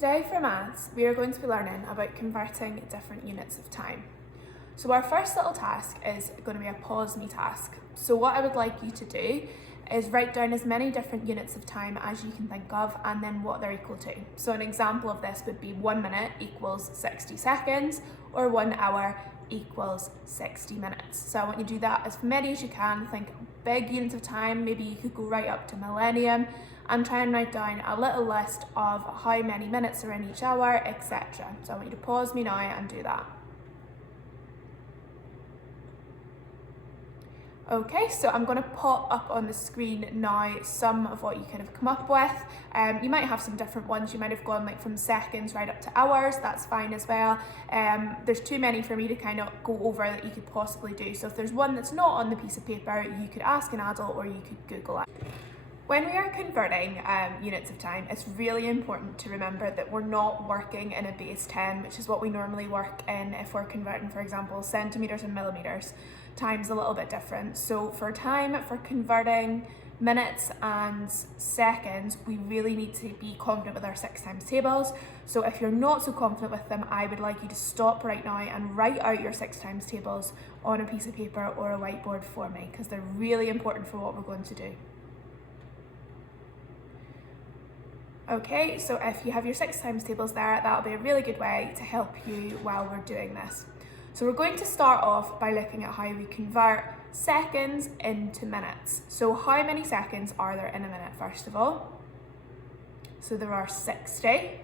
Today for maths, we are going to be learning about converting different units of time. So our first little task is going to be a pause me task. So what I would like you to do is write down as many different units of time as you can think of and then what they're equal to. So an example of this would be 1 minute equals 60 seconds or 1 hour equals 60 minutes. So I want you to do that as many as you can. Think big units of time, maybe you could go right up to millennium and try and write down a little list of how many minutes are in each hour, etc. So I want you to pause me now and do that. Okay, so I'm going to pop up on the screen now some of what you could have come up with. You might have some different ones. You might have gone like from seconds right up to hours. That's fine as well. There's too many for me to kind of go over that you could possibly do. So if there's one that's not on the piece of paper, you could ask an adult or you could Google it. When we are converting units of time, it's really important to remember that we're not working in a base 10, which is what we normally work in if we're converting, for example, centimetres and millimetres. Time's a little bit different. So for time, for converting minutes and seconds, we really need to be confident with our 6 times tables. So if you're not so confident with them, I would like you to stop right now and write out your 6 times tables on a piece of paper or a whiteboard for me, because they're really important for what we're going to do. Okay, so if you have your 6 times tables there, that'll be a really good way to help you while we're doing this. So we're going to start off by looking at how we convert seconds into minutes. So how many seconds are there in a minute, first of all? So there are 60.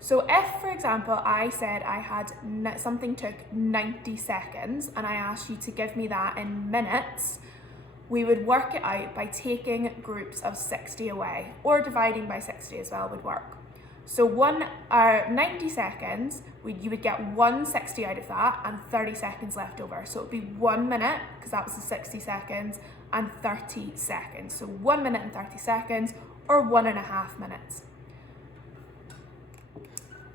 So if, for example, I said I had something took 90 seconds and I asked you to give me that in minutes, we would work it out by taking groups of 60 away, or dividing by 60 as well would work. So 90 seconds, you would get 160 out of that and 30 seconds left over. So it would be 1 minute, because that was the 60 seconds, and 30 seconds. So 1 minute and 30 seconds, or 1.5 minutes.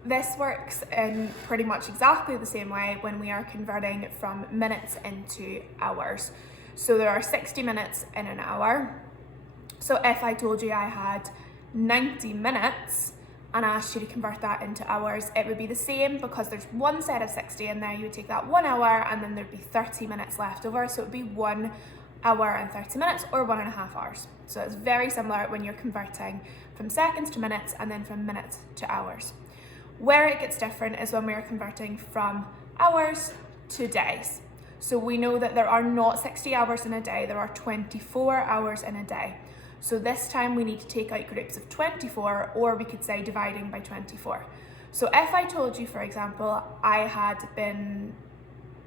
This works in pretty much exactly the same way when we are converting from minutes into hours. So there are 60 minutes in an hour. So if I told you I had 90 minutes and asked you to convert that into hours, it would be the same, because there's one set of 60 in there. You would take that 1 hour and then there'd be 30 minutes left over. So it would be 1 hour and 30 minutes or 1.5 hours. So it's very similar when you're converting from seconds to minutes and then from minutes to hours. Where it gets different is when we are converting from hours to days. So we know that there are not 60 hours in a day, there are 24 hours in a day. So this time we need to take out groups of 24, or we could say dividing by 24. So if I told you, for example, I had been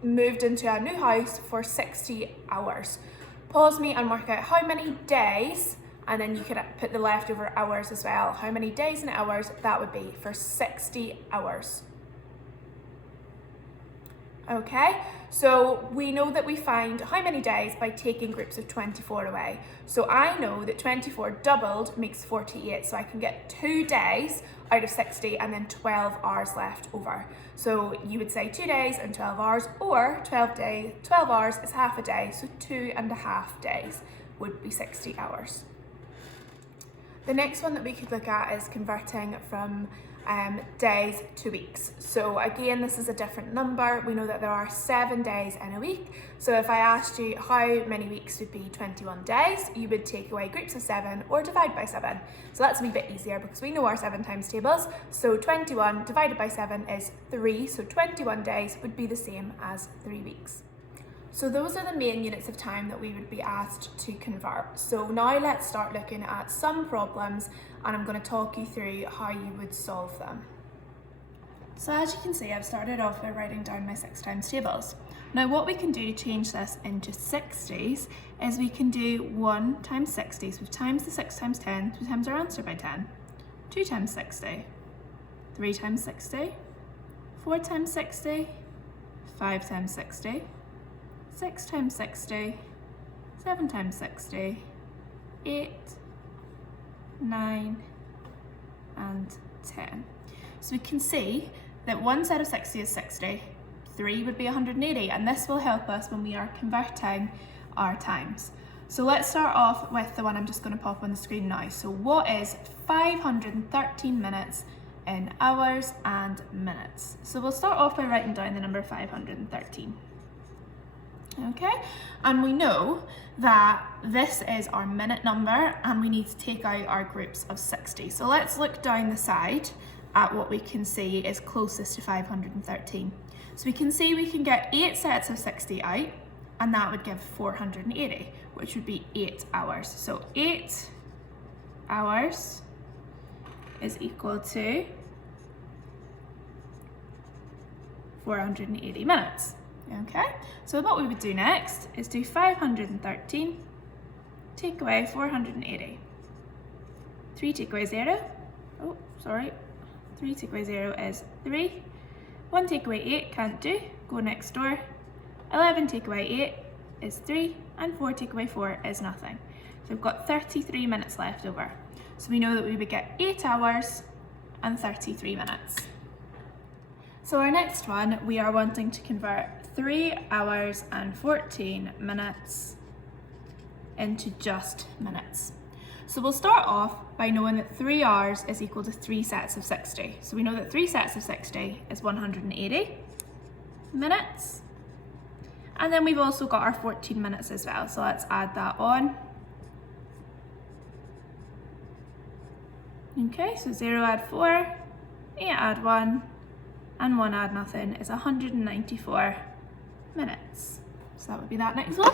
moved into a new house for 60 hours, pause me and work out how many days, and then you could put the leftover hours as well, how many days and hours that would be for 60 hours. Okay, so we know that we find how many days by taking groups of 24 away. So I know that 24 doubled makes 48, so I can get 2 days out of 60 and then 12 hours left over. So you would say 2 days and 12 hours, or 12 hours is half a day, so 2.5 days would be 60 hours. The next one that we could look at is converting from days to weeks. So again, this is a different number. We know that there are 7 days in a week. So if I asked you how many weeks would be 21 days, you would take away groups of 7 or divide by 7. So that's a wee bit easier because we know our 7 times tables. So 21 divided by 7 is 3. So 21 days would be the same as 3 weeks. So those are the main units of time that we would be asked to convert. So now let's start looking at some problems, and I'm going to talk you through how you would solve them. So as you can see, I've started off by writing down my 6 times tables. Now what we can do to change this into 60s is we can do 1 times 60, so we've times the 6 times 10, so we times our answer by 10. 2 times 60, 3 times 60, 4 times 60, 5 times 60, 6 times 60, 7 times 60, 8, 9, and 10. So we can see that one set of 60 is 60, 3 would be 180, and this will help us when we are converting our times. So let's start off with the one I'm just going to pop on the screen now. So what is 513 minutes in hours and minutes. So we'll start off by writing down the number 513. Okay, and we know that this is our minute number and we need to take out our groups of 60. So let's look down the side at what we can see is closest to 513. So we can see we can get 8 sets of 60 out, and that would give 480, which would be 8 hours. So 8 hours is equal to 480 minutes. Okay, so what we would do next is do 513, take away 480. 3 take away 0, 3 take away 0 is 3. 1 take away 8, can't do, go next door. 11 take away 8 is 3, and 4 take away 4 is nothing. So we've got 33 minutes left over. So we know that we would get 8 hours and 33 minutes. So our next one, we are wanting to convert 3 hours and 14 minutes into just minutes. So we'll start off by knowing that 3 hours is equal to 3 sets of 60. So we know that 3 sets of 60 is 180 minutes. And then we've also got our 14 minutes as well. So let's add that on. Okay, so 0 add 4, 8 add 1, and 1 add nothing is 194 minutes. So that would be that next one.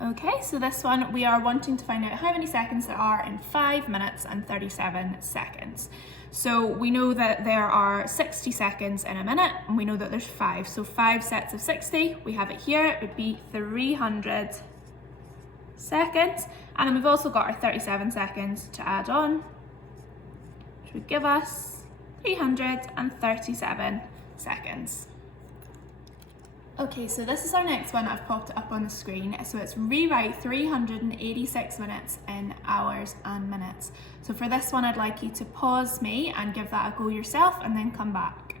Okay, so this one we are wanting to find out how many seconds there are in 5 minutes and 37 seconds. So we know that there are 60 seconds in a minute, and we know that there's 5. So 5 sets of 60, we have it here, it would be 300 seconds. And then we've also got our 37 seconds to add on, which would give us 337 seconds. Okay, so this is our next one. I've popped it up on the screen. So it's rewrite 386 minutes in hours and minutes. So for this one, I'd like you to pause me and give that a go yourself and then come back.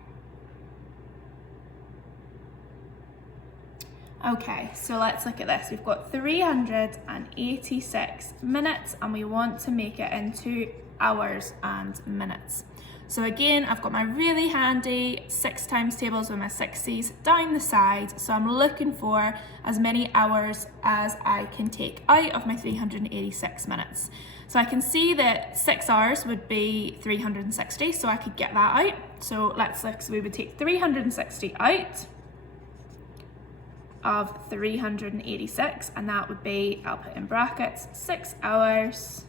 Okay, so let's look at this. We've got 386 minutes and we want to make it into hours and minutes. So again, I've got my really handy 6 times tables with my 60s down the side. So I'm looking for as many hours as I can take out of my 386 minutes. So I can see that 6 hours would be 360, so I could get that out. So let's look, so we would take 360 out of 386, and that would be, I'll put in brackets, 6 hours.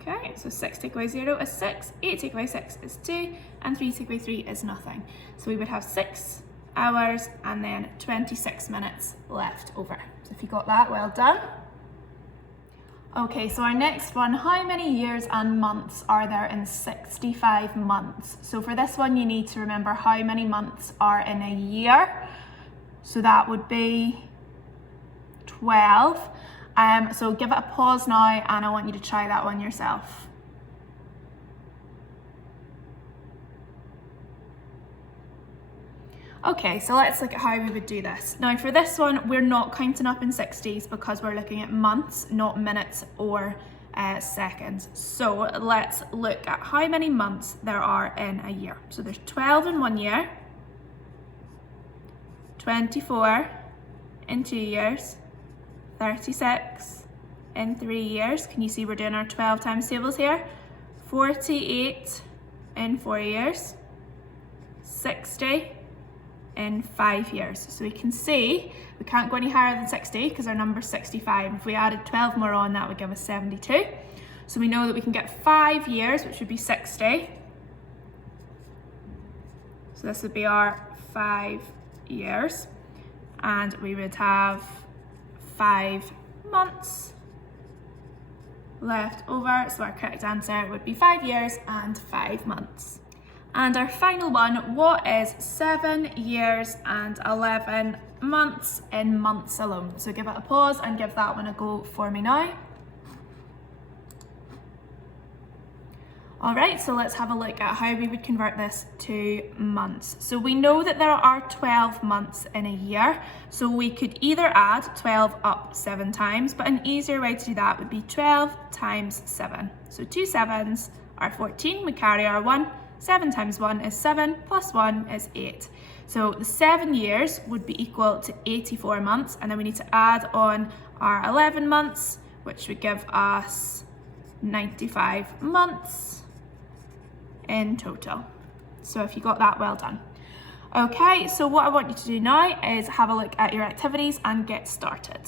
Okay, so 6 take away 0 is 6, 8 take away 6 is 2, and 3 take away 3 is nothing. So we would have 6 hours and then 26 minutes left over. So if you got that, well done. Okay, so our next one, how many years and months are there in 65 months? So for this one, you need to remember how many months are in a year. So that would be 12. So give it a pause now and I want you to try that one yourself. Okay, so let's look at how we would do this. Now for this one, we're not counting up in 60s because we're looking at months, not minutes or seconds. So let's look at how many months there are in a year. So there's 12 in 1 year, 24 in 2 years, 36 in 3 years. Can you see we're doing our 12 times tables here? 48 in 4 years, 60 in 5 years. So we can see we can't go any higher than 60 because our number's 65. If we added 12 more on, that would give us 72. So we know that we can get 5 years, which would be 60. So this would be our 5 years. And we would have 5 months left over. So our correct answer would be 5 years and 5 months. And our final one, what is 7 years and 11 months in months alone? So give it a pause and give that one a go for me now. All right, so let's have a look at how we would convert this to months. So we know that there are 12 months in a year. So we could either add 12 up 7 times, but an easier way to do that would be 12 times 7. So 2 7s are 14, we carry our 1, 7 times 1 is 7, plus 1 is 8. So the 7 years would be equal to 84 months, and then we need to add on our 11 months, which would give us 95 months in total. So if you got that, well done. Okay, so what I want you to do now is have a look at your activities and get started.